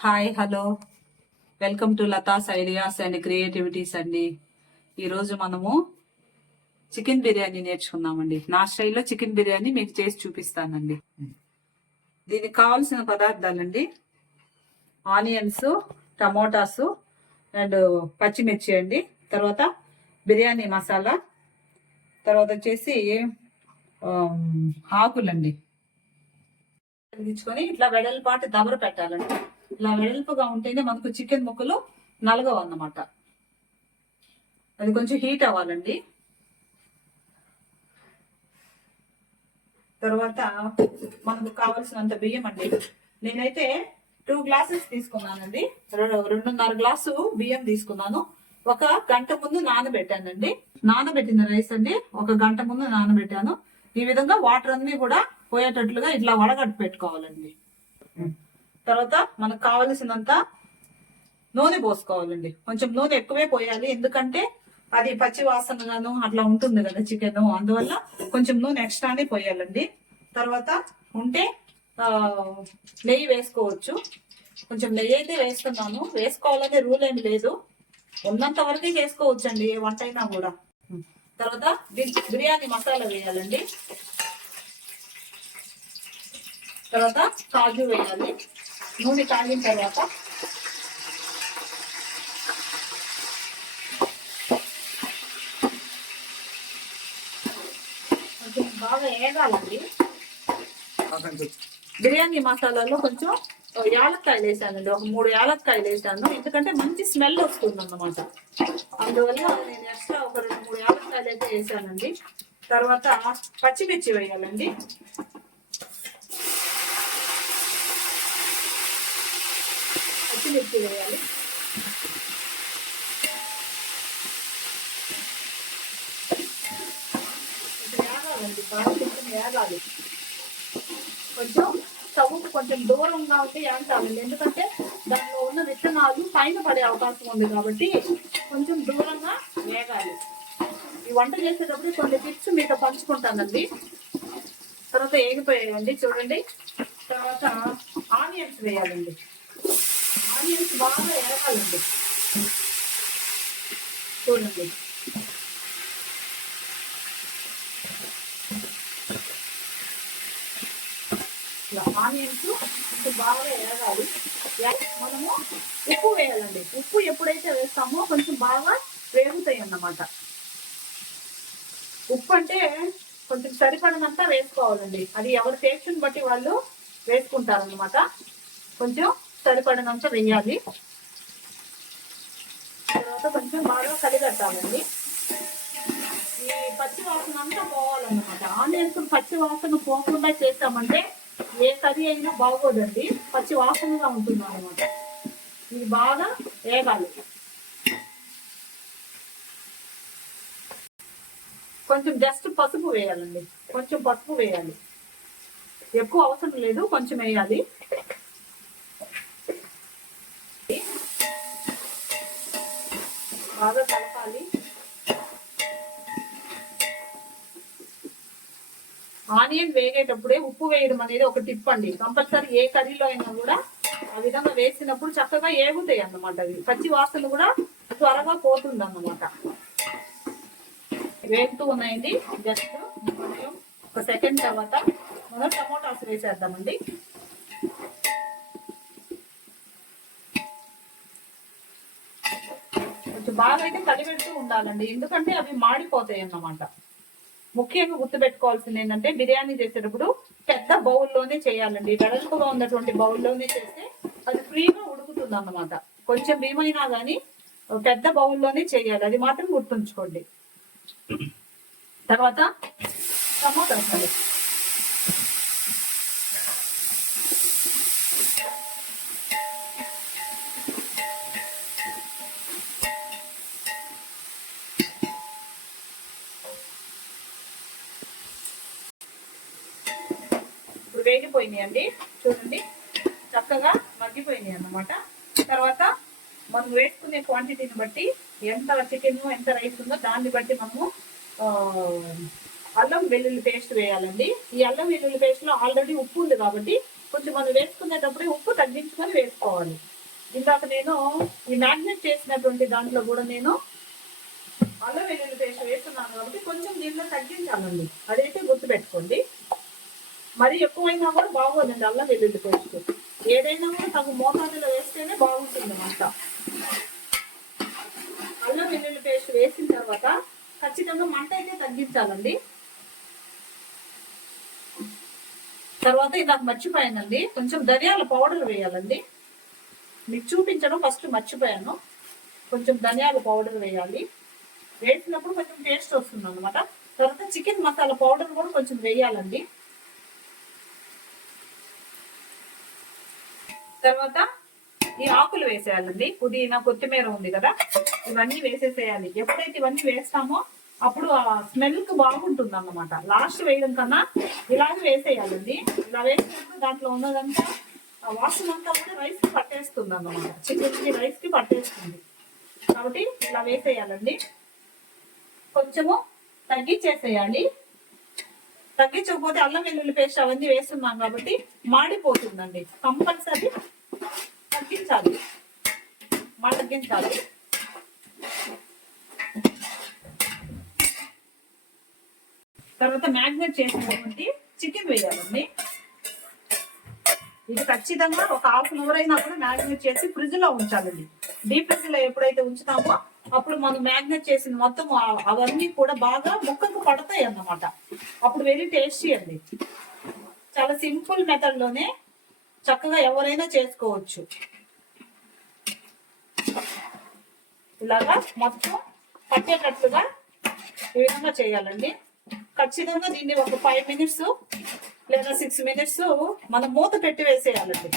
Hi hello welcome to Latha's ideas and creativities అండి. ఈరోజు మనము చికెన్ బిర్యానీ నేర్చుకుందామండి. నా స్టైల్లో చికెన్ బిర్యానీ మీకు చేసి చూపిస్తానండి. దీనికి కావాల్సిన పదార్థాలండి. ఆనియన్స్ టమోటాస్ అండ్ పచ్చిమిర్చి అండి. తర్వాత బిర్యానీ మసాలా. తర్వాత వచ్చేసి ఆకులండి. వెలిగించుకొని ఇట్లా వెడల్పాటి దబర పెట్టాలండి. ఇలా వెడల్పుగా ఉంటేనే మనకు చికెన్ ముక్కలు నలగవు అన్నమాట. అది కొంచెం హీట్ అవ్వాలండి. తర్వాత మనకు కావాల్సినంత బియ్యం అండి. నేనైతే టూ గ్లాసెస్ తీసుకున్నానండి. రెండున్నర గ్లాసు బియ్యం తీసుకున్నాను. ఒక గంట ముందు నానబెట్టానండి. నానబెట్టిన రైస్ అండి ఒక గంట ముందు నానబెట్టాను. ఈ విధంగా వాటర్ అన్ని కూడా పోయేటట్లుగా ఇట్లా వడగట్టు పెట్టుకోవాలండి తర్వాత మనకు కావలసినంత నూనె పోసుకోవాలండి. కొంచెం నూనె ఎక్కువే పోయాలి. ఎందుకంటే అది పచ్చి వాసనగాను అట్లా ఉంటుంది కదా చికెన్. అందువల్ల కొంచెం నూనె ఎక్స్ట్రానే పోయాలండి. తర్వాత ఉంటే నెయ్యి వేసుకోవచ్చు. కొంచెం నెయ్యి అయితే వేస్తున్నాను. వేసుకోవాలనే రూల్ ఏమి లేదు. ఉన్నంత వరకే చేసుకోవచ్చండి ఏ వంట అయినా కూడా. తర్వాత బిర్యానీ మసాలా వేయాలండి. తర్వాత కాజు వేయాలి. నూనె కాగిన తర్వాత కొంచెం బాగా ఏగాలండి. బిర్యానీ మసాలాలో కొంచెం యాలక్కాయలు వేసానండి. ఒక మూడు యాలక్కాయలు వేసాను. ఎందుకంటే మంచి స్మెల్ వస్తుంది అన్నమాట అందువల్ల నేను ఎక్స్ట్రా ఒక రెండు మూడు యాలక్కాయలు అయితే వేసానండి. తర్వాత పచ్చిమిర్చి వేయాలండి. పచ్చిమిర్చి వేయాలి. వేగాలండి బాగా కొంచెం వేగాలి కొంచెం స్టవ్కు కొంచెం దూరంగా ఉంటే ఏంటాలండి ఎందుకంటే దానిలో ఉన్న విత్తనాలు పైన పడే అవకాశం ఉంది కాబట్టి కొంచెం దూరంగా వేగాలి ఈ వంట చేసేటప్పుడు కొన్ని టిప్స్ మీతో పంచుకుంటానండి. తర్వాత ఏగిపోయాయండి చూడండి. తర్వాత ఆనియన్స్ వేయాలండి. ఆనియన్స్ బాగా ఎరగాలండి చూడండి. ఇలా ఆనియన్స్ కొంచెం బాగా ఎరగాలి మనము ఉప్పు వేయాలండి. ఉప్పు ఎప్పుడైతే వేస్తామో కొంచెం బాగా వేగుతాయి అన్నమాట. ఉప్పు అంటే కొంచెం సరిపడినంత వేసుకోవాలండి. అది ఎవరి టేస్ట్ని బట్టి వాళ్ళు వేసుకుంటారన్నమాట. కొంచెం సరిపడినంత వేయాలి తర్వాత కొంచెం బాగా కలిగట్టాలండి ఈ పచ్చి వాసన అంతా పోవాలన్నమాట. ఆనియన్స్ పచ్చి వాసన పోకుండా చేస్తామంటే ఏ కర్రీ అయినా బాగోదండి. పచ్చి వాసనగా ఉంటుంది అనమాట ఇది బాగా వేగాలి. కొంచెం జస్ట్ పసుపు వేయాలండి. కొంచెం పసుపు వేయాలి. ఎక్కువ అవసరం లేదు కొంచెం వేయాలి. బాగా కలపాలి. ఆనియన్ వేగేటప్పుడే ఉప్పు వేయడం అనేది ఒక టిప్ అండి. కంపల్సరీ ఏ కర్రీలో అయినా కూడా ఆ విధంగా వేసినప్పుడు చక్కగా ఏగుతాయి అన్నమాట అవి. పచ్చి వాసన కూడా త్వరగా పోతుంది అన్నమాట వేగుతూ ఉన్నాయండి. జస్ట్ ఒక సెకండ్ తర్వాత మనం టమోటాస్ వేసేద్దామండి. బాగా అయితే కలిపెడుతూ ఉండాలండి. ఎందుకంటే అవి మాడిపోతాయి అన్నమాట. ముఖ్యంగా గుర్తుపెట్టుకోవాల్సింది ఏంటంటే బిర్యానీ చేసేటప్పుడు పెద్ద బౌల్లోనే చేయాలండి. వెడల్పుగా ఉన్నటువంటి బౌల్లోనే చేస్తే అది ఫ్రీగా ఉడుకుతుంది అన్నమాట కొంచెం భీమైనా కానీ పెద్ద బౌల్లోనే చేయాలి. అది మాత్రం గుర్తుంచుకోండి. తర్వాత టమోటాస్ ఇప్పుడు వేగిపోయినాయి అండి. చూడండి. చక్కగా మగ్గిపోయినాయి అన్నమాట. తర్వాత మనం వేసుకునే క్వాంటిటీని బట్టి ఎంత చికెన్ ఎంత రైస్ ఉందో దాన్ని బట్టి మనము అల్లం వెల్లుల్లి పేస్ట్ వేయాలండి. ఈ అల్లం వెల్లుల్లి పేస్ట్లో ఆల్రెడీ ఉప్పు ఉంది కాబట్టి కొంచెం మనం వేసుకునేటప్పుడు ఉప్పు తగ్గించుకొని వేసుకోవాలి. ఇందాక నేను ఈ మ్యాగ్నెట్ చేసినటువంటి దాంట్లో కూడా నేను అల్లం వెల్లుల్లి పేస్ట్ వేస్తున్నాను కాబట్టి కొంచెం దీనిలో తగ్గించాలండి. అదైతే గుర్తుపెట్టుకోండి. మరి ఎక్కువైనా కూడా బాగోదండి అల్లం వెల్లుల్లి పేస్ట్. ఏదైనా కూడా తగు మోతాదులో వేస్తేనే బాగుంటుంది అన్నమాట అల్లం వెల్లుల్లి పేస్ట్ వేసిన తర్వాత ఖచ్చితంగా మంట అయితే తగ్గించాలండి. తర్వాత ఇందాక మర్చిపోయానండి కొంచెం ధనియాల పౌడర్ వేయాలండి. మీకు చూపించడం ఫస్ట్ మర్చిపోయాను. కొంచెం ధనియాల పౌడర్ వేయాలి. వేసినప్పుడు కొంచెం టేస్ట్ వస్తుంది అనమాట తర్వాత చికెన్ మసాలా పౌడర్ కూడా కొంచెం వేయాలండి. తర్వాత ఈ ఆకులు వేసేయాలండి. పుదీనా కొత్తిమీర ఉంది కదా ఇవన్నీ వేసేసేయాలి. ఎప్పుడైతే ఇవన్నీ వేస్తామో అప్పుడు ఆ స్మెల్కు బాగుంటుంది అన్నమాట లాస్ట్ వేయడం కన్నా ఇలాగే వేసేయాలండి. ఇలా వేసినప్పుడు దాంట్లో ఉన్నదంతా ఆ వాసన అంతా కూడా రైస్కి పట్టేస్తుంది అన్నమాట చికెన్కి రైస్కి పట్టేస్తుంది. కాబట్టి ఇలా వేసేయాలండి. కొంచెము తగ్గించేసేయాలి. తగ్గించకపోతే అల్లం వెల్లుల్లి పేస్ట్ అవన్నీ వేస్తున్నాం కాబట్టి మాడిపోతుందండి. కంపల్సరీ తగ్గించాలి మళ్ళీ తగ్గించాలి తర్వాత మ్యాగ్నేట్ చేసినటువంటి చికెన్ వేయాలండి. ఇది ఖచ్చితంగా ఒక హాఫ్ అన్ అవర్ అయినప్పుడు కూడా మ్యాగ్నేట్ చేసి ఫ్రిడ్జ్లో ఉంచాలండి. డీప్ ఫ్రిడ్జ్లో ఎప్పుడైతే ఉంచుతామో అప్పుడు మనం మ్యాగ్నేట్ చేసిన మొత్తం అవన్నీ కూడా బాగా ముక్కకు పడతాయి అన్నమాట. అప్పుడు వెరీ టేస్టీ అండి. చాలా సింపుల్ మెథడ్లోనే చక్కగా ఎవరైనా చేసుకోవచ్చు. ఇలాగా మొత్తం పట్టేటట్లుగా ఈ విధంగా చేయాలండి. ఖచ్చితంగా దీన్ని ఒక ఫైవ్ మినిట్స్ లేదా సిక్స్ మినిట్స్ మనం మూత పెట్టి వేసేయాలండి.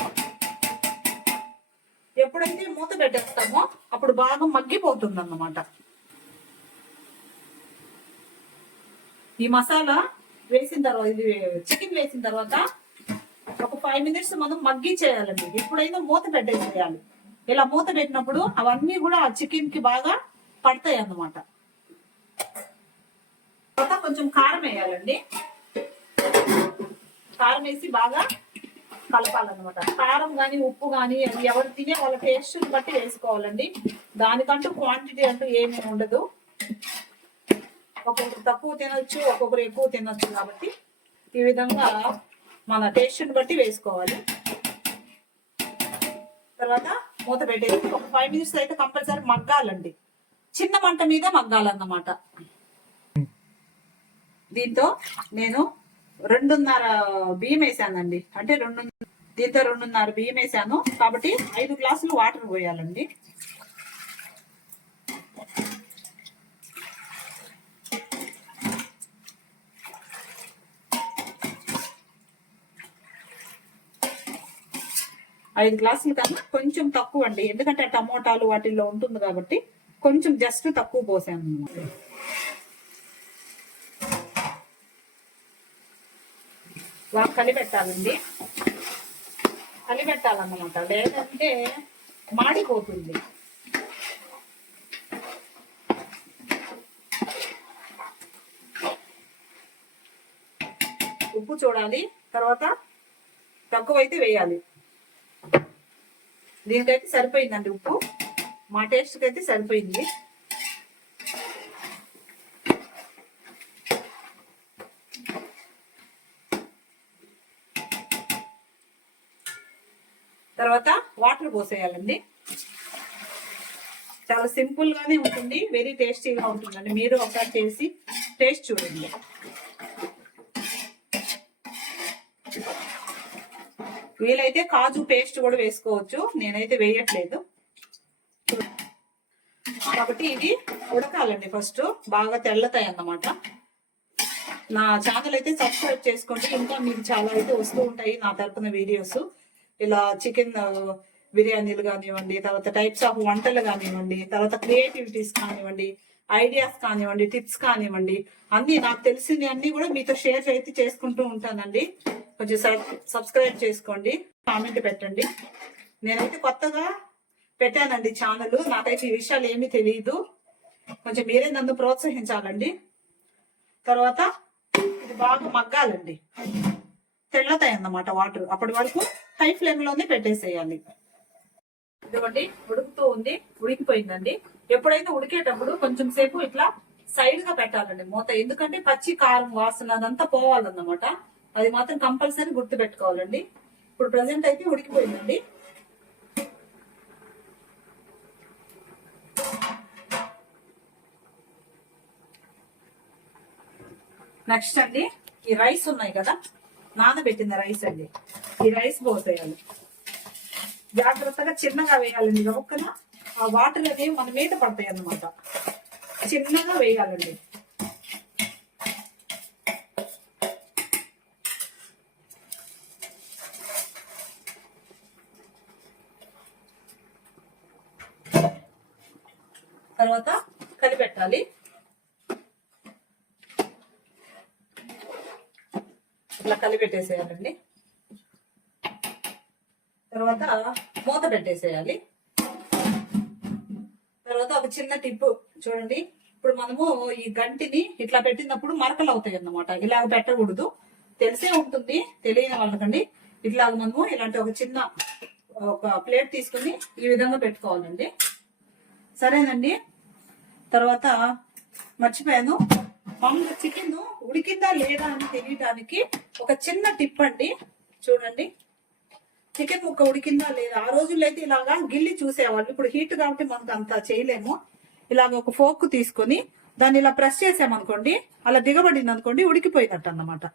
ఎప్పుడైతే మూత పెట్టేస్తామో అప్పుడు బాగా మగ్గిపోతుంది అన్నమాట ఈ మసాలా వేసిన తర్వాత ఇది చికెన్ వేసిన తర్వాత ఒక ఫైవ్ మినిట్స్ మనం మగ్గి చేయాలండి. ఎప్పుడైనా మూత పెట్టేసేయాలి. ఇలా మూత పెట్టినప్పుడు అవన్నీ కూడా ఆ చికెన్కి బాగా పడతాయి అన్నమాట. తర్వాత కొంచెం కారం వేయాలండి. కారం వేసి బాగా కలపాలన్నమాట. కారం కానీ ఉప్పు కానీ ఎవరు తినే వాళ్ళ టేస్ట్ బట్టి వేసుకోవాలండి. దానికంటూ క్వాంటిటీ అంటూ ఏమీ ఉండదు. ఒక్కొక్కరు తక్కువ తినొచ్చు ఒక్కొక్కరు ఎక్కువ తినొచ్చు కాబట్టి ఈ విధంగా మన టేస్ట్ని బట్టి వేసుకోవాలి. తర్వాత మూత పెట్టేసి ఒక ఫైవ్ మినిట్స్ అయితే కంపల్సరీ మగ్గాలండి. చిన్న మంట మీద మగ్గాలన్నమాట. దీంతో నేను రెండున్నర బియ్యం వేసానండి. అంటే రెండు దీంతో రెండున్నర బియ్యం వేసాను. కాబట్టి ఐదు గ్లాసులు వాటర్ పోయాలండి. ఐదు గ్లాసుల కన్నా కొంచెం తక్కువ అండి ఎందుకంటే టమోటాలు వాటిల్లో ఉంటుంది కాబట్టి కొంచెం జస్ట్ తక్కువ పోసాను అన్నమాట. బాగా కలిపెట్టాలండి. కలిపెట్టాలన్నమాట. లేదంటే మాడిపోతుంది. ఉప్పు చూడాలి. తర్వాత తక్కువైతే వేయాలి. దీనికైతే సరిపోయిందండి ఉప్పు. మా టేస్ట్కి అయితే సరిపోయింది. తర్వాత వాటర్ పోసేయాలండి. చాలా సింపుల్గానే ఉంటుంది వెరీ టేస్టీగా ఉంటుందండి. మీరు ఒకసారి చేసి టేస్ట్ చూడండి. వీలైతే కాజు పేస్ట్ కూడా వేసుకోవచ్చు. నేనైతే వేయట్లేదు. కాబట్టి ఇది ఉడకాలండి ఫస్ట్ బాగా తెల్లతాయి అన్నమాట. నా ఛానల్ అయితే సబ్స్క్రైబ్ చేసుకోండి. ఇంకా మీకు చాలా అయితే వస్తూ ఉంటాయి నా తరపున వీడియోస్ ఇలా చికెన్ బిర్యానీలు కానివ్వండి తర్వాత టైప్స్ ఆఫ్ వంటలు కానివ్వండి తర్వాత క్రియేటివిటీస్ కానివ్వండి ఐడియాస్ కానివ్వండి టిప్స్ కానివ్వండి అన్ని నాకు తెలిసింది అన్ని కూడా మీతో షేర్ అయితే చేసుకుంటూ ఉంటానండి. కొంచెం సబ్స్క్రైబ్ చేసుకోండి కామెంట్ పెట్టండి. నేనైతే కొత్తగా పెట్టానండి ఛానల్. నాకైతే ఈ విషయాలు ఏమీ తెలియదు కొంచెం మీరే నన్ను ప్రోత్సహించాలండి. తర్వాత ఇది బాగా మగ్గాలండి. తెల్లతాయి అన్నమాట వాటర్. అప్పటి వరకు హై ఫ్లేమ్లోనే పెట్టేసేయాలి. ఇదిగోండి ఉడుకుతూ ఉంది ఉడికిపోయిందండి. ఎప్పుడైతే ఉడికేటప్పుడు కొంచెం సేపు ఇట్లా సైడ్గా పెట్టాలండి మూత. ఎందుకంటే పచ్చి కారం వాసన అదంతా పోవాలన్నమాట. అది మాత్రం కంపల్సరీ గుర్తు పెట్టుకోవాలండి ఇప్పుడు ప్రజెంట్ అయితే ఉడికిపోయిందండి. నెక్స్ట్ అండి ఈ రైస్ ఉన్నాయి కదా నానబెట్టిన రైస్ అండి. ఈ రైస్ పోసేయాలి. జాగ్రత్తగా చిన్నగా వేయాలండి. ఒక్కన ఆ వాటర్ అనేవి మన మీద పడతాయి అన్నమాట. చిన్నగా వేయాలండి. తర్వాత కలిపెట్టాలి ఇట్లా కలిపెట్టేసేయాలండి తర్వాత మూత పెట్టేసేయాలి. తర్వాత ఒక చిన్న టిప్పు చూడండి. ఇప్పుడు మనము ఈ గంటిని ఇట్లా పెట్టినప్పుడు మరకలు అవుతాయి అన్నమాట. ఇలాగ పెట్టకూడదు. తెలిసే ఉంటుంది తెలియని వాళ్ళకండి. ఇట్లాగ మనము ఇలాంటి ఒక చిన్న ఒక ప్లేట్ తీసుకుని ఈ విధంగా పెట్టుకోవాలండి. సరేనండి. తర్వాత మర్చిపోయాను. మామూలుగా చికెన్ ఉడికిందా లేదా అని తెలియడానికి ఒక చిన్న టిప్ అండి. చూడండి. చికెన్ ముక్క ఉడికిందా లేదా? ఆ రోజుల్లో అయితే ఇలాగా గిల్లి చూసేవాళ్ళు. ఇప్పుడు హీట్ కాబట్టి మనకు అంత చేయలేము. ఇలాగ ఒక ఫోక్ తీసుకొని దాన్ని ఇలా ప్రెస్ చేసామనుకోండి అలా దిగబడింది అనుకోండి ఉడికిపోయినట్టు అన్నమాట.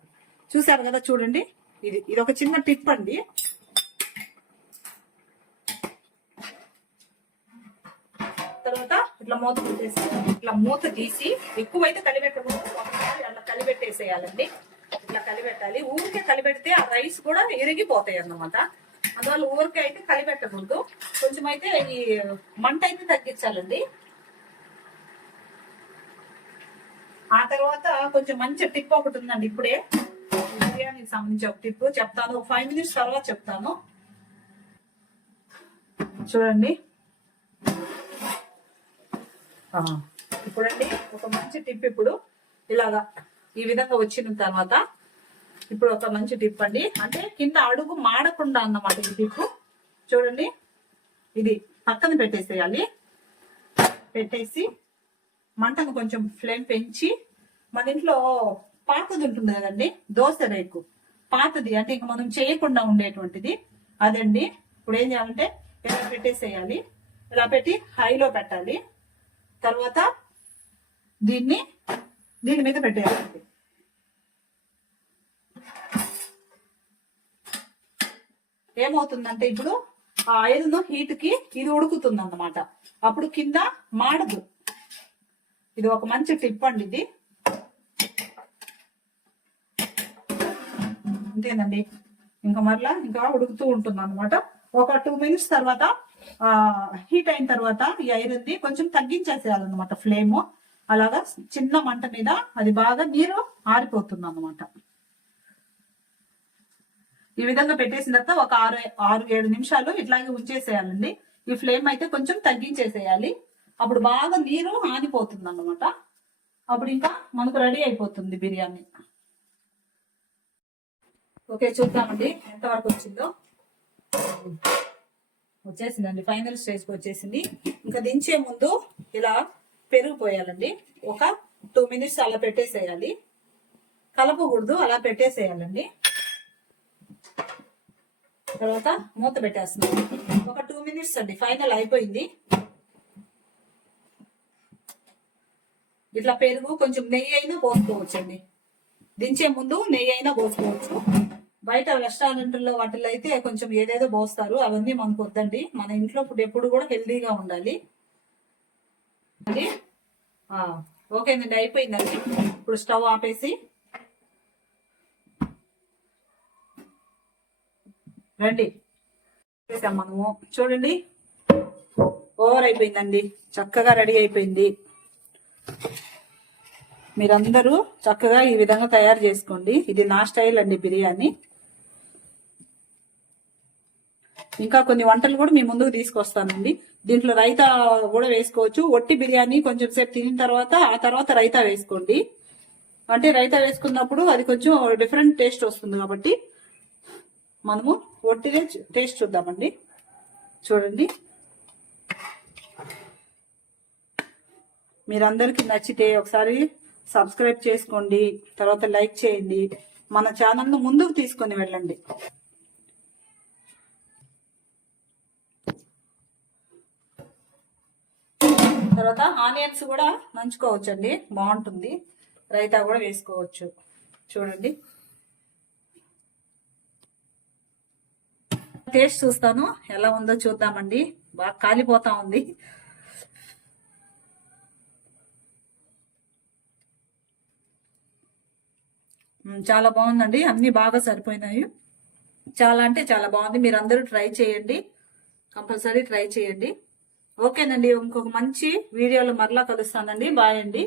చూసారు కదా చూడండి. ఇది ఇది ఒక చిన్న టిప్ అండి. తర్వాత ఇట్లా మూత పెట్టేసి ఇట్లా మూత తీసి ఎక్కువైతే కలిపెట్టకూడదు. ఒకసారి అట్లా కలిపెట్టేసేయాలండి. ఇట్లా కలిపెట్టాలి. ఊరికే కలిపెడితే ఆ రైస్ కూడా ఇరిగిపోతాయి అన్నమాట. అందువల్ల ఊరికే అయితే కలిపెట్టకూడదు. కొంచెం అయితే ఈ మంట అయితే తగ్గించాలండి. ఆ తర్వాత కొంచెం మంచి టిప్ ఒకటి ఉందండి ఇప్పుడే. బిర్యానీకి సంబంధించి ఒక టిప్ చెప్తాను. ఫైవ్ మినిట్స్ తర్వాత చెప్తాను. చూడండి. ఇప్పుడండి ఒక మంచి టిప్ ఇప్పుడు. ఇలాగా ఈ విధంగా వచ్చిన తర్వాత ఇప్పుడు ఒక మంచి టిప్ అండి. అంటే కింద అడుగు మాడకుండా అన్నమాట ఈ టిప్ చూడండి. ఇది పక్కన పెట్టేసేయాలి. పెట్టేసి మంటను కొంచెం ఫ్లేమ్ పెంచి మన ఇంట్లో పాతది ఉంటుంది కదండి దోశ రేకు. పాతది అంటే ఇంకా మనం చేయకుండా ఉండేటువంటిది. అదండి. ఇప్పుడు ఏం చేయాలంటే ఇలా పెట్టేసేయాలి. ఇలా పెట్టి హైలో పెట్టాలి. తర్వాత దీన్ని దీని మీద పెట్టేయాలండి. ఏమవుతుందంటే ఇప్పుడు ఆ ఐరన్ హీట్కి ఇది ఉడుకుతుంది అన్నమాట అప్పుడు కింద మాడదు. ఇది ఒక మంచి టిప్ అండి ఇది. అంతేనండి ఇంకా మరలా ఇంకా ఉడుకుతూ ఉంటుంది అనమాట ఒక టూ మినిట్స్ తర్వాత ఆ హీట్ అయిన తర్వాత ఈ ఐరన్ ది కొంచెం తగ్గించేసేయాలన్నమాట ఫ్లేమ్ అలాగా చిన్న మంట మీద అది బాగా నీరు ఆరిపోతుంది అన్నమాట ఈ విధంగా పెట్టేసిన తర్వాత ఒక ఆరు ఆరు ఏడు నిమిషాలు ఇట్లాగే ఉంచేసేయాలండి. ఈ ఫ్లేమ్ అయితే కొంచెం తగ్గించేసేయాలి. అప్పుడు బాగా నీరు ఆనిపోతుంది అన్నమాట అప్పుడు ఇంకా మనకు రెడీ అయిపోతుంది బిర్యానీ. ఓకే చూద్దామండి ఎంతవరకు వచ్చిందో. వచ్చేసిందండి ఫైనల్ స్టేజ్కి వచ్చేసింది. ఇంకా దించే ముందు ఇలా పెరుగు పోయాలండి ఒక టూ మినిట్స్ అలా పెట్టేసేయాలి. కలపకూడదు అలా పెట్టేసేయాలండి. తర్వాత మూత పెట్టేస్తున్నాను ఒక టూ మినిట్స్ అండి. ఫైనల్ అయిపోయింది. ఇట్లా పెరుగు కొంచెం నెయ్యి అయినా పోసుకోవచ్చండి. దించే ముందు నెయ్యి అయినా పోసుకోవచ్చు. బయట రెస్టారెంట్లో వాటిలో అయితే కొంచెం ఏదేదో పోస్తారు. అవన్నీ మనకు వద్దండి. మన ఇంట్లో ఫుడ్ ఎప్పుడు కూడా హెల్దీగా ఉండాలి. ఓకేనండి. అయిపోయిందండి. ఇప్పుడు స్టవ్ ఆపేసి రండి. చేసాం మనము. చూడండి. ఓవర్ అయిపోయిందండి. చక్కగా రెడీ అయిపోయింది. మీరందరూ చక్కగా ఈ విధంగా తయారు చేసుకోండి. ఇది నా స్టైల్ అండి బిర్యానీ. ఇంకా కొన్ని వంటలు కూడా మీ ముందుకు తీసుకొస్తానండి. దీంట్లో రైతా కూడా వేసుకోవచ్చు. ఒట్టి బిర్యానీ కొంచెం సేపు తినిన తర్వాత ఆ తర్వాత రైతా వేసుకోండి. అంటే రైతా వేసుకున్నప్పుడు అది కొంచెం డిఫరెంట్ టేస్ట్ వస్తుంది కాబట్టి మనము వట్టినే టేస్ట్ చూద్దామండి. చూడండి. మీరందరికీ నచ్చితే ఒకసారి సబ్స్క్రైబ్ చేసుకోండి తర్వాత లైక్ చేయండి మన ఛానల్ను ముందుకు తీసుకొని వెళ్ళండి. తర్వాత ఆనియన్స్ కూడా నంచుకోవచ్చండి బాగుంటుంది. రైతా కూడా వేసుకోవచ్చు. చూడండి. టేస్ట్ చూస్తాను. ఎలా ఉందో చూద్దామండి. బాగా కాలిపోతా ఉంది. చాలా బాగుందండి. అన్ని బాగా సరిపోయినాయి. చాలా అంటే చాలా బాగుంది. మీరు అందరూ ట్రై చేయండి. కంపల్సరీ ట్రై చేయండి. ఓకేనండి. ఇంకొక మంచి వీడియోలో మరలా కలుస్తానండి. బాయ్ అండి.